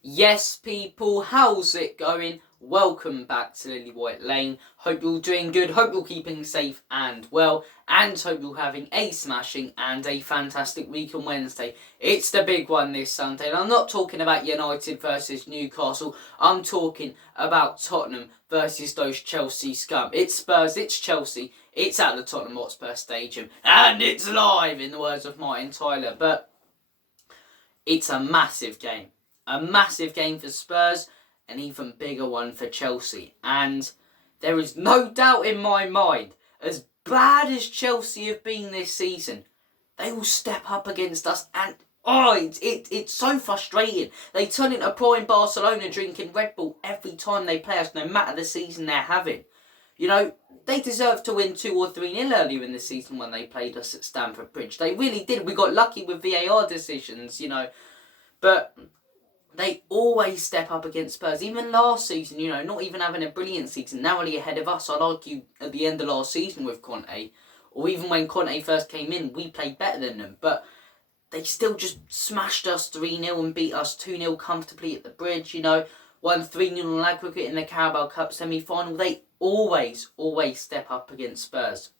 Yes, people, how's it going? Welcome back to Lily White Lane. Hope you're doing good, hope you're keeping safe and well, and hope you're having a smashing and a fantastic week on Wednesday. It's the big one this Sunday, and I'm not talking about United versus Newcastle, I'm talking about Tottenham versus those Chelsea scum. It's Spurs, it's Chelsea, it's at the Tottenham Hotspur Stadium, and it's live, in the words of Martin Tyler, but it's a massive game. A massive game for Spurs, an even bigger one for Chelsea. And there is no doubt in my mind, as bad as Chelsea have been this season, they will step up against us and it's so frustrating. They turn into prime Barcelona drinking Red Bull every time they play us, no matter the season they're having. You know, they deserved to win 2 or 3-0 earlier in the season when they played us at Stamford Bridge. They really did. We got lucky with VAR decisions, but they always step up against Spurs. Even last season, not even having a brilliant season, narrowly ahead of us, I'd argue, at the end of last season with Conte, or even when Conte first came in, we played better than them. But they still just smashed us 3-0 and beat us 2-0 comfortably at the Bridge, won 3-0 on aggregate in the Carabao Cup semi-final. They always step up against Spurs.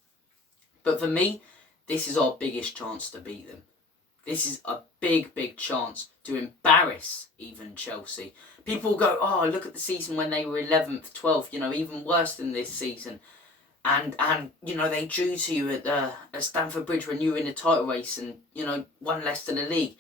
But for me, this is our biggest chance to beat them. This is a big chance to embarrass even Chelsea. People will go, oh, look at the season when they were 11th, 12th, even worse than this season. And they drew to you at Stamford Bridge when you were in a title race and, won less than the league.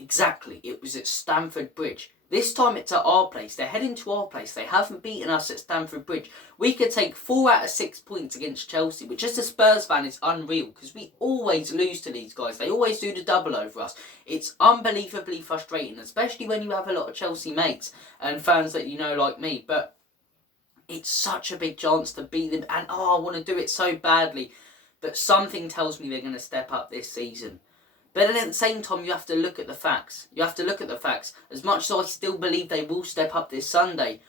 Exactly, it was at Stamford Bridge. This time it's at our place. They're heading to our place. They haven't beaten us at Stamford Bridge. We could take 4 out of 6 points against Chelsea, which as a Spurs fan is unreal because we always lose to these guys. They always do the double over us. It's unbelievably frustrating, especially when you have a lot of Chelsea mates and fans that like me. But it's such a big chance to beat them and I want to do it so badly. But something tells me they're going to step up this season. But then at the same time, you have to look at the facts. As much as I still believe they will step up this Sunday,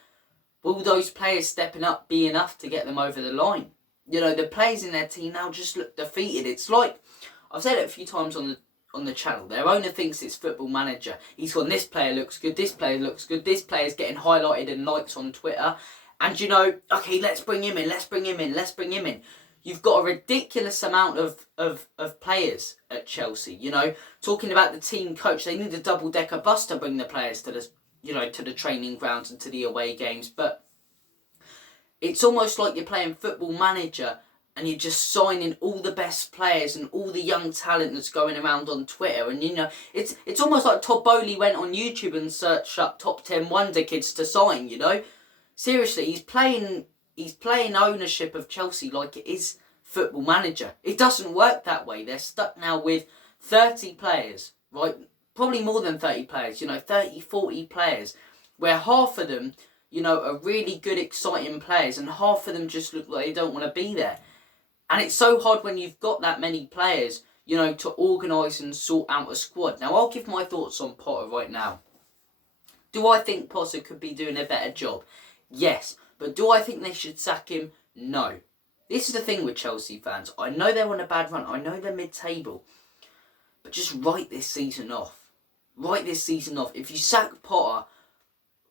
will those players stepping up be enough to get them over the line? The players in their team now just look defeated. It's like, I've said it a few times on the channel, their owner thinks it's Football Manager. He's gone, this player looks good, this player looks good, this player's getting highlighted and likes on Twitter. And okay, let's bring him in. You've got a ridiculous amount of players at Chelsea, Talking about the team coach, they need a double-decker bus to bring the players to the training grounds and to the away games. But it's almost like you're playing Football Manager and you're just signing all the best players and all the young talent that's going around on Twitter. And, it's almost like Todd Bowley went on YouTube and searched up top 10 wonder kids to sign, Seriously, he's playing ownership of Chelsea like it is Football Manager. It doesn't work that way. They're stuck now with 30 players, right? Probably more than 30 players, 30, 40 players, where half of them, are really good, exciting players, and half of them just look like they don't want to be there. And it's so hard when you've got that many players, to organise and sort out a squad. Now, I'll give my thoughts on Potter right now. Do I think Potter could be doing a better job? Yes. But do I think they should sack him? No. This is the thing with Chelsea fans. I know they're on a bad run. I know they're mid-table. But just write this season off. If you sack Potter,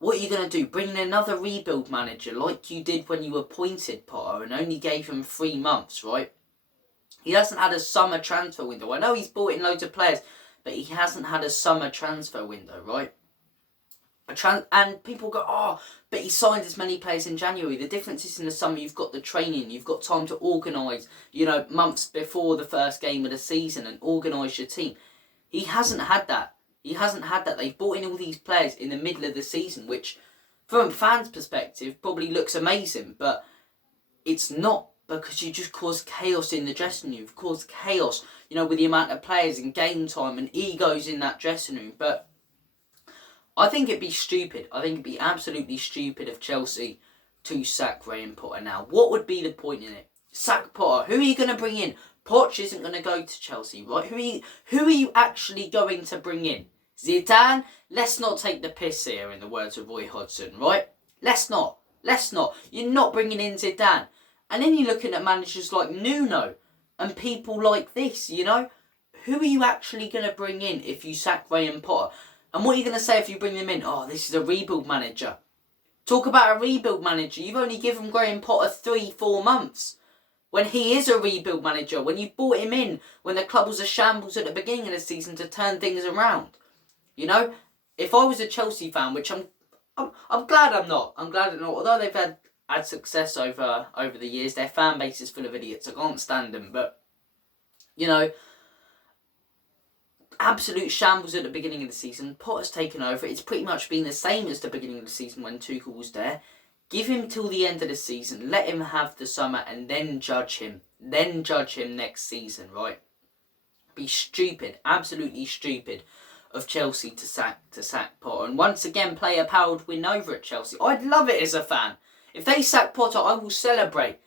what are you going to do? Bring in another rebuild manager like you did when you appointed Potter and only gave him 3 months, right? He hasn't had a summer transfer window. I know he's brought in loads of players, but he hasn't had a summer transfer window, right? And people go, oh, but he signed as many players in January. The difference is in the summer you've got the training, you've got time to organise, months before the first game of the season and organise your team. He hasn't had that. They've brought in all these players in the middle of the season, which, from a fan's perspective, probably looks amazing, but it's not, because you just cause chaos in the dressing room. You've caused chaos, with the amount of players and game time and egos in that dressing room, but I think it'd be stupid. I think it'd be absolutely stupid of Chelsea to sack Graham Potter now. What would be the point in it? Sack Potter. Who are you going to bring in? Poch isn't going to go to Chelsea, right? Who are you actually going to bring in? Zidane? Let's not take the piss here, in the words of Roy Hodgson, right? Let's not. You're not bringing in Zidane. And then you're looking at managers like Nuno and people like this, Who are you actually going to bring in if you sack Graham Potter? And what are you going to say if you bring him in? Oh, this is a rebuild manager. Talk about a rebuild manager. You've only given Graham Potter 3-4 months. When he is a rebuild manager, when you brought him in, when the club was a shambles at the beginning of the season to turn things around. You know, if I was a Chelsea fan, which I'm glad I'm not. I'm glad I'm not. Although they've had success over the years, their fan base is full of idiots. I can't stand them. But, you know, absolute shambles at the beginning of the season. Potter's taken over. It's pretty much been the same as the beginning of the season when Tuchel was there. Give him till the end of the season. Let him have the summer and then judge him. Then judge him next season, right? Be stupid, absolutely stupid of Chelsea to sack Potter. And once again, player power would win over at Chelsea. I'd love it as a fan. If they sack Potter, I will celebrate.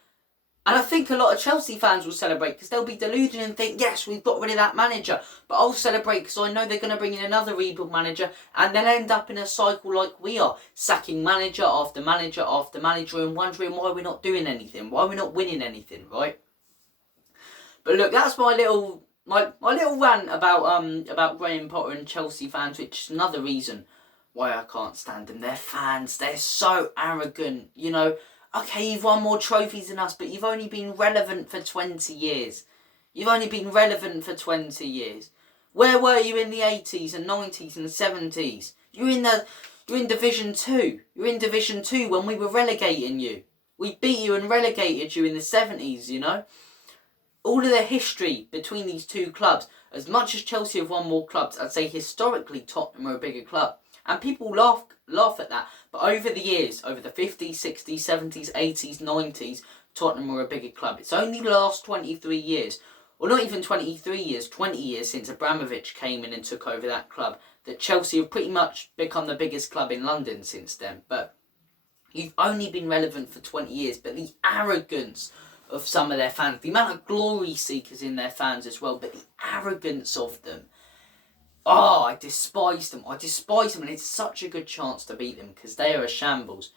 And I think a lot of Chelsea fans will celebrate because they'll be deluded and think, yes, we've got rid of that manager. But I'll celebrate because I know they're going to bring in another rebuild manager and they'll end up in a cycle like we are, sacking manager after manager after manager and wondering why we're not doing anything, why we're not winning anything, right? But look, that's my little rant about Graham Potter and Chelsea fans, which is another reason why I can't stand them. They're fans, they're so arrogant, you know. Okay, you've won more trophies than us, but you've only been relevant for 20 years. You've only been relevant for 20 years. Where were you in the 80s and 90s and 70s? You're in Division 2. You're in Division 2 when we were relegating you. We beat you and relegated you in the 70s, you know. All of the history between these two clubs, as much as Chelsea have won more clubs, I'd say historically Tottenham are a bigger club. And people laugh at that. But over the years, over the 50s, 60s, 70s, 80s, 90s, Tottenham were a bigger club. It's only the last 23 years, or not even 23 years, 20 years since Abramovich came in and took over that club, that Chelsea have pretty much become the biggest club in London since then. But you've only been relevant for 20 years. But the arrogance of some of their fans, the amount of glory seekers in their fans as well, but the arrogance of them. Oh, I despise them. And it's such a good chance to beat them because they are a shambles.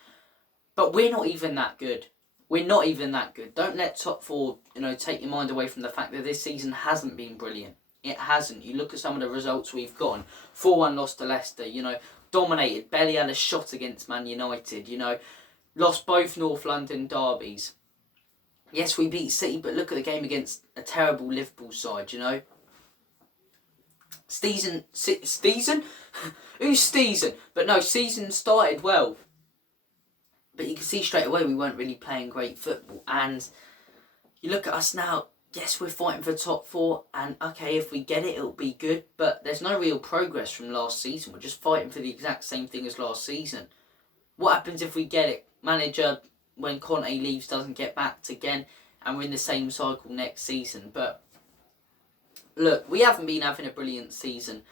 But we're not even that good. Don't let top four, take your mind away from the fact that this season hasn't been brilliant. It hasn't. You look at some of the results we've gotten. 4-1 loss to Leicester, dominated, barely had a shot against Man United, lost both North London derbies. Yes, we beat City, but look at the game against a terrible Liverpool side, Season? Who's season? But no, season started well. But you can see straight away we weren't really playing great football. And you look at us now, yes, we're fighting for top four. And okay, if we get it, it'll be good. But there's no real progress from last season. We're just fighting for the exact same thing as last season. What happens if we get it? Manager, when Conte leaves, doesn't get backed again. And we're in the same cycle next season. But look, we haven't been having a brilliant season,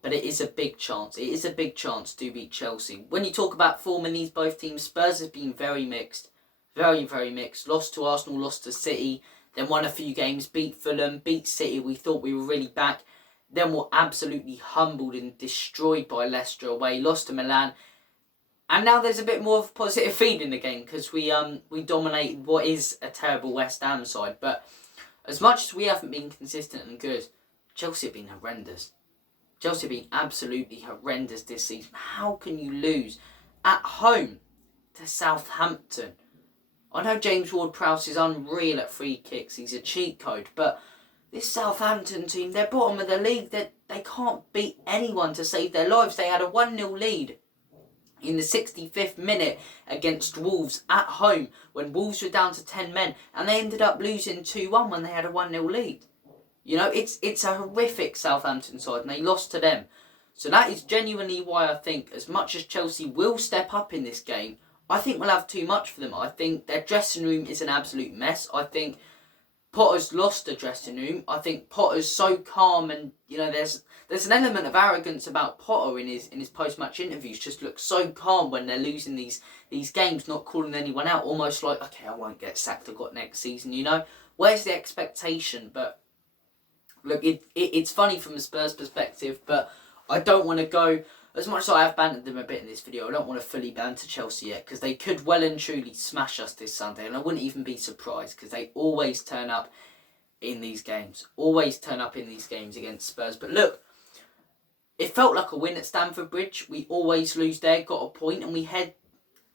but it is a big chance. It is a big chance to beat Chelsea. When you talk about form in these both teams, Spurs has been very mixed. Very, very mixed. Lost to Arsenal, lost to City, then won a few games, beat Fulham, beat City. We thought we were really back. Then were absolutely humbled and destroyed by Leicester away. Lost to Milan. And now there's a bit more of a positive feed in the game because we dominated what is a terrible West Ham side. But as much as we haven't been consistent and good, Chelsea have been horrendous. Chelsea have been absolutely horrendous this season. How can you lose at home to Southampton? I know James Ward-Prowse is unreal at free kicks. He's a cheat code. But this Southampton team, they're bottom of the league. They can't beat anyone to save their lives. They had a 1-0 lead in the 65th minute against Wolves at home when Wolves were down to 10 men and they ended up losing 2-1 when they had a 1-0 lead. It's a horrific Southampton side and they lost to them. So that is genuinely why I think as much as Chelsea will step up in this game, I think we'll have too much for them. I think their dressing room is an absolute mess. I think Potter's lost the dressing room. I think Potter's so calm and, there's an element of arrogance about Potter in his post-match interviews. Just looks so calm when they're losing these games, not calling anyone out. Almost like, okay, I won't get sacked, I've got next season, Where's the expectation? But look, it's funny from a Spurs perspective, but I don't want to go, as much as I have bantered them a bit in this video, I don't want to fully banter Chelsea yet, because they could well and truly smash us this Sunday, and I wouldn't even be surprised, because they always turn up in these games. Always turn up in these games against Spurs. But look, it felt like a win at Stamford Bridge. We always lose there, got a point, and we head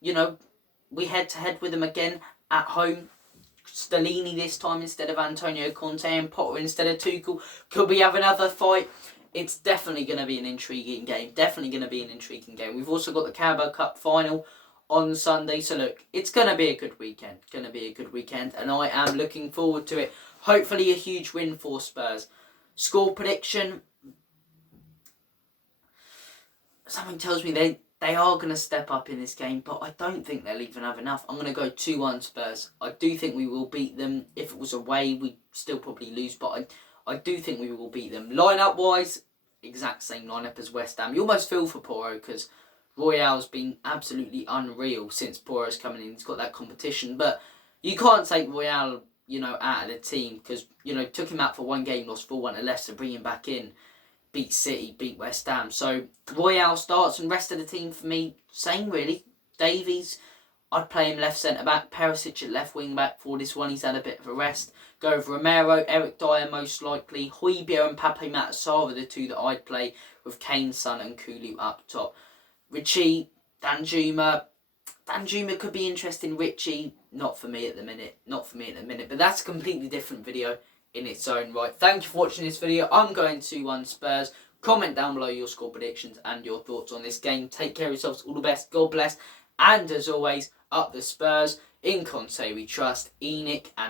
to head with them again at home. Stellini this time instead of Antonio Conte, and Potter instead of Tuchel. Could we have another fight? It's definitely going to be an intriguing game. We've also got the Carabao Cup final on Sunday. So look, it's going to be a good weekend. And I am looking forward to it. Hopefully a huge win for Spurs. Score prediction. Something tells me they are going to step up in this game, but I don't think they'll even have enough. I'm going to go 2-1 Spurs. I do think we will beat them. If it was away, we'd still probably lose, but I do think we will beat them. Line-up-wise, exact same line-up as West Ham. You almost feel for Porro because Royale's been absolutely unreal since Porro's coming in. He's got that competition, but you can't take Royale, out of the team because, took him out for one game, lost 4-1 to Leicester, bring him back in. Beat City, beat West Ham. So Royale starts, and rest of the team for me, same really. Davies, I'd play him left centre back. Perisic at left wing back for this one. He's had a bit of a rest. Go with Romero, Eric Dyer most likely. Højbjerg and Pape Matar are the two that I'd play with Kane, Son and Kulu up top. Richie, Danjuma. Danjuma could be interesting. Richie, not for me at the minute. But that's a completely different video in its own right. Thank you for watching this video. I'm going 2-1 Spurs. Comment down below your score predictions and your thoughts on this game. Take care of yourselves. All the best. God bless. And as always, up the Spurs. In Conte we trust. Enoch and